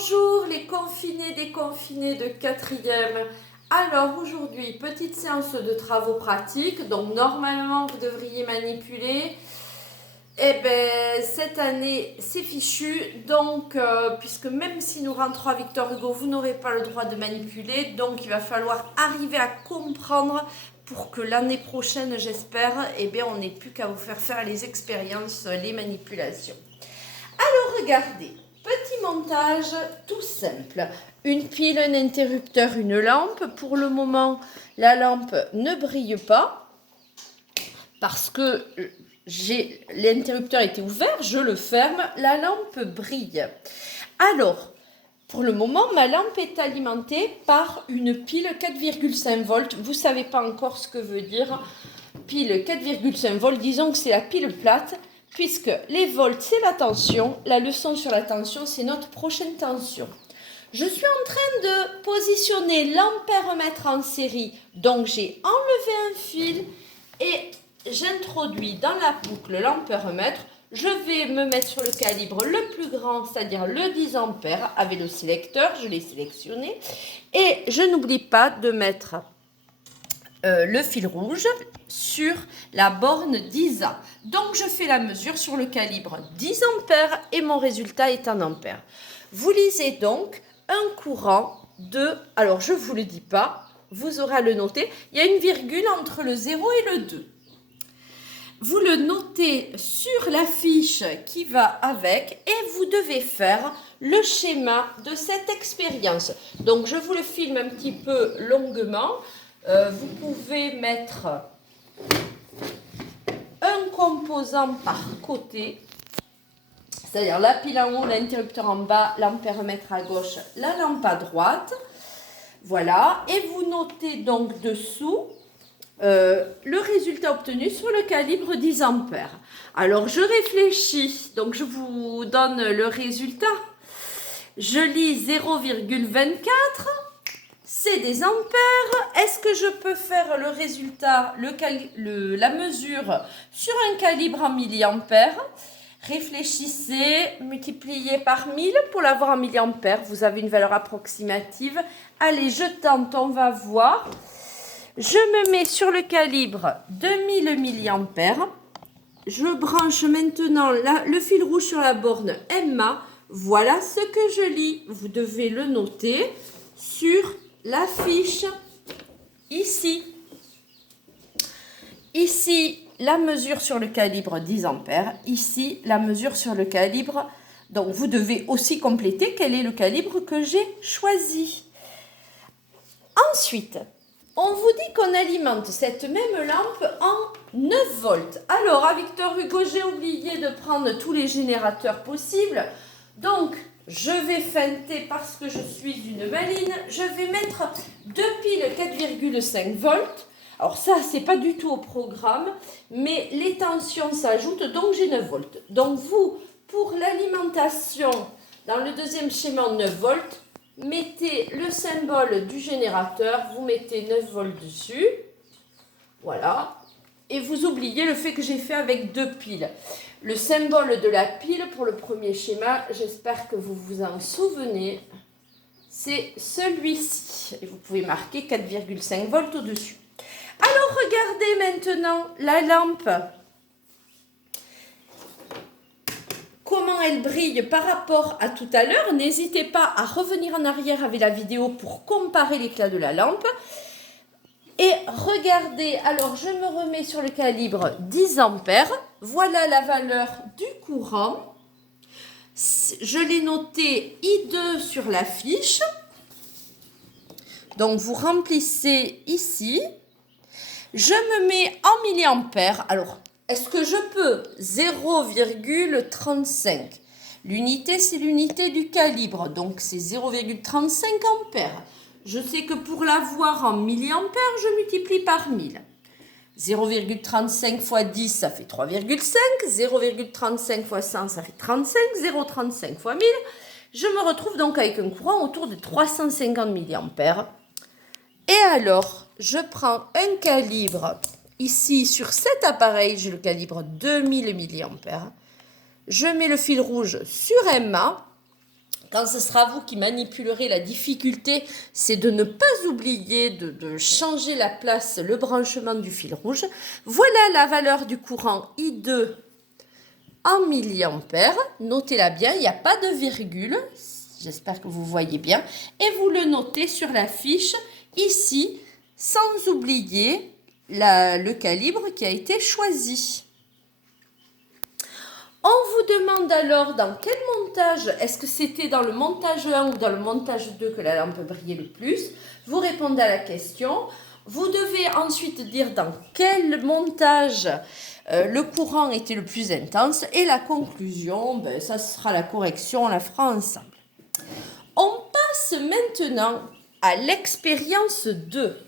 Bonjour les confinés déconfinés de 4e. Alors aujourd'hui, petite séance de travaux pratiques. Donc normalement, vous devriez manipuler. Eh bien, cette année, c'est fichu. Donc, puisque même si nous rentrons à Victor Hugo, vous n'aurez pas le droit de manipuler. Donc, il va falloir arriver à comprendre pour que l'année prochaine, j'espère, eh bien, on n'ait plus qu'à vous faire les expériences, les manipulations. Alors, regardez. Petit montage tout simple. Une pile, un interrupteur, une lampe. Pour le moment, la lampe ne brille pas parce que l'interrupteur était ouvert. Je le ferme, la lampe brille. Alors, pour le moment, ma lampe est alimentée par une pile 4,5 volts. Vous ne savez pas encore ce que veut dire pile 4,5 volts. Disons que c'est la pile plate. Puisque les volts, c'est la tension. La leçon sur la tension, c'est notre prochaine tension. Je suis en train de positionner l'ampèremètre en série. Donc, j'ai enlevé un fil et j'introduis dans la boucle l'ampèremètre. Je vais me mettre sur le calibre le plus grand, c'est-à-dire le 10 ampères avec le sélecteur. Je l'ai sélectionné. Et je n'oublie pas de mettre le fil rouge sur la borne 10A. Donc, je fais la mesure sur le calibre 10 ampères et mon résultat est en ampères. Vous lisez donc un courant de... Alors, je ne vous le dis pas, vous aurez à le noter. Il y a une virgule entre le 0 et le 2. Vous le notez sur la fiche qui va avec et vous devez faire le schéma de cette expérience. Donc, je vous le filme un petit peu longuement. Vous pouvez mettre un composant par côté, c'est-à-dire la pile en haut, l'interrupteur en bas, l'ampèremètre à gauche, la lampe à droite. Voilà, et vous notez donc dessous le résultat obtenu sur le calibre 10 ampères. Alors, je réfléchis, donc je vous donne le résultat. Je lis 0,24. C'est des ampères. Est-ce que je peux faire le résultat, la mesure sur un calibre en milliampères? Réfléchissez, multipliez par 1000 pour l'avoir en milliampères. Vous avez une valeur approximative. Allez, je tente, on va voir. Je me mets sur le calibre 2000 milliampères. Je branche maintenant le fil rouge sur la borne MA. Voilà ce que je lis. Vous devez le noter sur la fiche, ici. Ici, la mesure sur le calibre 10 ampères. Ici, la mesure sur le calibre. Donc, vous devez aussi compléter quel est le calibre que j'ai choisi. Ensuite, on vous dit qu'on alimente cette même lampe en 9 volts. Alors, à Victor Hugo, j'ai oublié de prendre tous les générateurs possibles. Donc, je vais feinter parce que je suis une maline. Je vais mettre deux piles 4,5 volts. Alors ça, c'est pas du tout au programme, mais les tensions s'ajoutent, donc j'ai 9 volts. Donc vous, pour l'alimentation, dans le deuxième schéma en 9 volts, mettez le symbole du générateur, vous mettez 9 volts dessus. Voilà. Et vous oubliez le fait que j'ai fait avec deux piles. Le symbole de la pile pour le premier schéma, j'espère que vous vous en souvenez, c'est celui-ci. Et vous pouvez marquer 4,5 volts au-dessus. Alors, regardez maintenant la lampe. Comment elle brille par rapport à tout à l'heure. N'hésitez pas à revenir en arrière avec la vidéo pour comparer l'éclat de la lampe. Et regardez, alors je me remets sur le calibre 10 ampères. Voilà la valeur du courant. Je l'ai noté I2 sur la fiche. Donc vous remplissez ici. Je me mets en milliampères. Alors, est-ce que je peux 0,35? L'unité, c'est l'unité du calibre. Donc, c'est 0,35 ampères. Je sais que pour l'avoir en milliampères, je multiplie par 1000. 0,35 fois 10, ça fait 3,5. 0,35 fois 100, ça fait 35. 0,35 fois 1000. Je me retrouve donc avec un courant autour de 350 milliampères. Et alors, je prends un calibre. Ici, sur cet appareil, j'ai le calibre 2000 milliampères. Je mets le fil rouge sur MA. Quand ce sera vous qui manipulerez, la difficulté, c'est de ne pas oublier de changer la place, le branchement du fil rouge. Voilà la valeur du courant I2 en milliampères. Notez-la bien, il n'y a pas de virgule. J'espère que vous voyez bien. Et vous le notez sur la fiche ici, sans oublier le calibre qui a été choisi. On vous demande alors dans quel montage, est-ce que c'était dans le montage 1 ou dans le montage 2 que la lampe brillait le plus? Vous répondez à la question. Vous devez ensuite dire dans quel montage le courant était le plus intense. Et la conclusion, ça sera la correction, on la fera ensemble. On passe maintenant à l'expérience 2.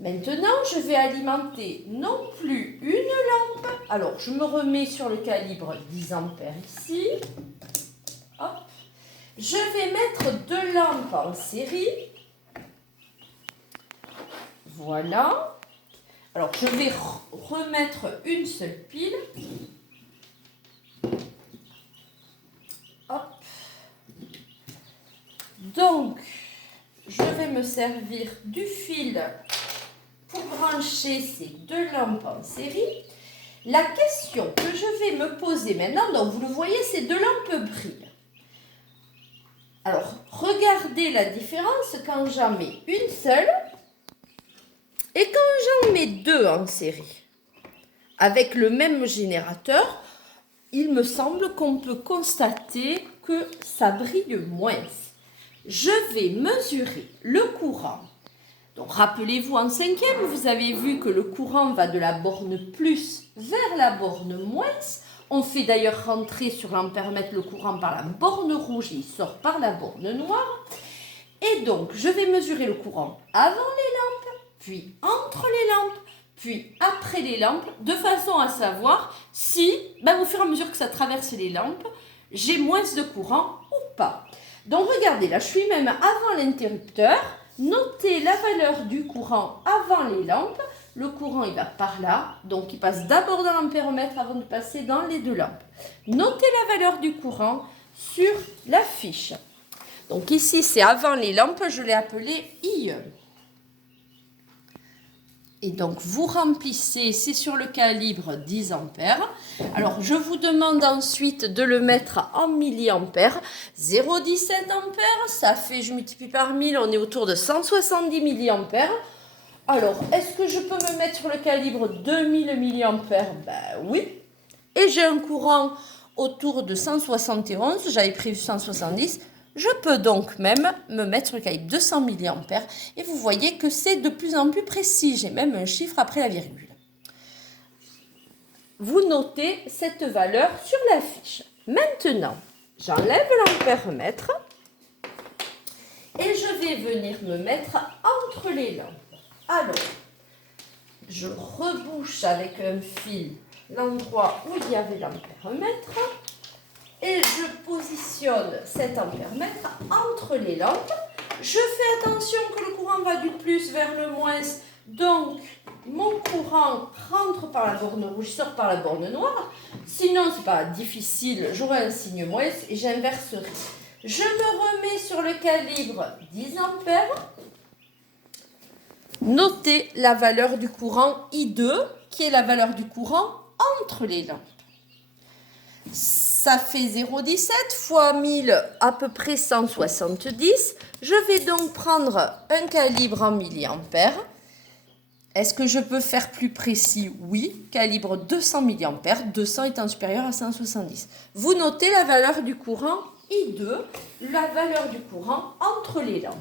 Maintenant, je vais alimenter non plus une lampe. Alors, je me remets sur le calibre 10 ampères ici. Hop. Je vais mettre 2 lampes en série. Voilà. Alors, je vais remettre une seule pile. Hop. Donc, je vais me servir du fil pour brancher ces 2 lampes en série. La question que je vais me poser maintenant, donc vous le voyez, ces 2 lampes brillent. Alors, regardez la différence quand j'en mets une seule et quand j'en mets 2 en série. Avec le même générateur, il me semble qu'on peut constater que ça brille moins. Je vais mesurer le courant. Donc, rappelez-vous, en 5e, vous avez vu que le courant va de la borne plus vers la borne moins. On fait d'ailleurs rentrer sur l'ampèremètre le courant par la borne rouge et il sort par la borne noire. Et donc, je vais mesurer le courant avant les lampes, puis entre les lampes, puis après les lampes, de façon à savoir si, au fur et à mesure que ça traverse les lampes, j'ai moins de courant ou pas. Donc, regardez, là, je suis même avant l'interrupteur. Notez la valeur du courant avant les lampes. Le courant, il va par là. Donc, il passe d'abord dans l'ampèremètre avant de passer dans les 2 lampes. Notez la valeur du courant sur la fiche. Donc, ici, c'est avant les lampes. Je l'ai appelé I. Et donc, vous remplissez, c'est sur le calibre 10 ampères. Alors, je vous demande ensuite de le mettre en milliampères. 0,17 ampères, ça fait, je multiplie par 1000, on est autour de 170 milliampères. Alors, est-ce que je peux me mettre sur le calibre 2000 milliampères? Oui. Et j'ai un courant autour de 171, j'avais prévu 170. Je peux donc même me mettre sur le calibre 200 mA et vous voyez que c'est de plus en plus précis. J'ai même un chiffre après la virgule. Vous notez cette valeur sur la fiche. Maintenant, j'enlève l'ampèremètre et je vais venir me mettre entre les lampes. Alors, je rebouche avec un fil l'endroit où il y avait l'ampèremètre. Et je positionne cet ampèremètre entre les lampes. Je fais attention que le courant va du plus vers le moins. Donc, mon courant rentre par la borne rouge, sort par la borne noire. Sinon, ce n'est pas difficile. J'aurai un signe moins et j'inverserai. Je me remets sur le calibre 10 ampères. Notez la valeur du courant I2, qui est la valeur du courant entre les lampes. Ça fait 0,17 fois 1000, à peu près 170. Je vais donc prendre un calibre en milliampères. Est-ce que je peux faire plus précis? Oui, calibre 200 milliampères, 200 étant supérieur à 170. Vous notez la valeur du courant I2, la valeur du courant entre les lampes.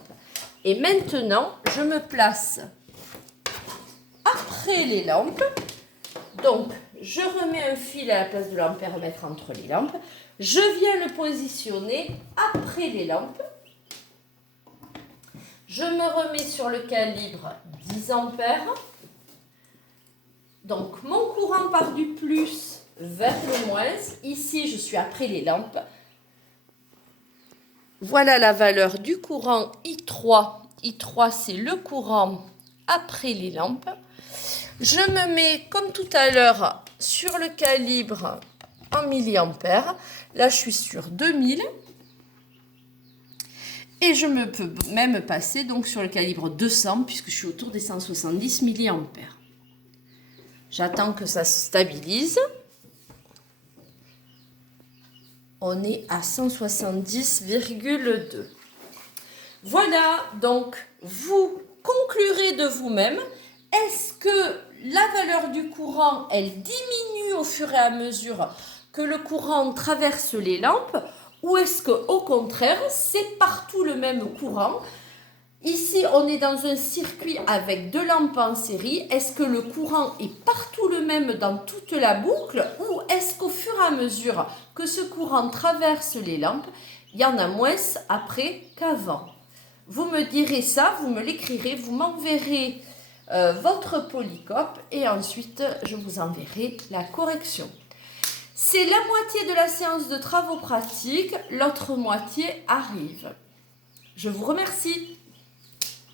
Et maintenant, je me place après les lampes. Donc, je remets un fil à la place de l'ampèremètre entre les lampes. Je viens le positionner après les lampes. Je me remets sur le calibre 10 ampères. Donc, mon courant part du plus vers le moins. Ici, je suis après les lampes. Voilà la valeur du courant I3. I3, c'est le courant après les lampes. Je me mets, comme tout à l'heure, sur le calibre en milliampères. Là, je suis sur 2000. Et je me peux même passer donc sur le calibre 200 puisque je suis autour des 170 mA. J'attends que ça se stabilise. On est à 170,2. Voilà, donc vous conclurez de vous-même. Est-ce que la valeur du courant, elle diminue au fur et à mesure que le courant traverse les lampes, ou est-ce qu'au contraire, c'est partout le même courant? Ici, on est dans un circuit avec deux lampes en série. Est-ce que le courant est partout le même dans toute la boucle, ou est-ce qu'au fur et à mesure que ce courant traverse les lampes, il y en a moins après qu'avant? Vous me direz ça, vous me l'écrirez, vous m'enverrez votre polycope et ensuite je vous enverrai la correction. C'est la moitié de la séance de travaux pratiques, l'autre moitié arrive. Je vous remercie.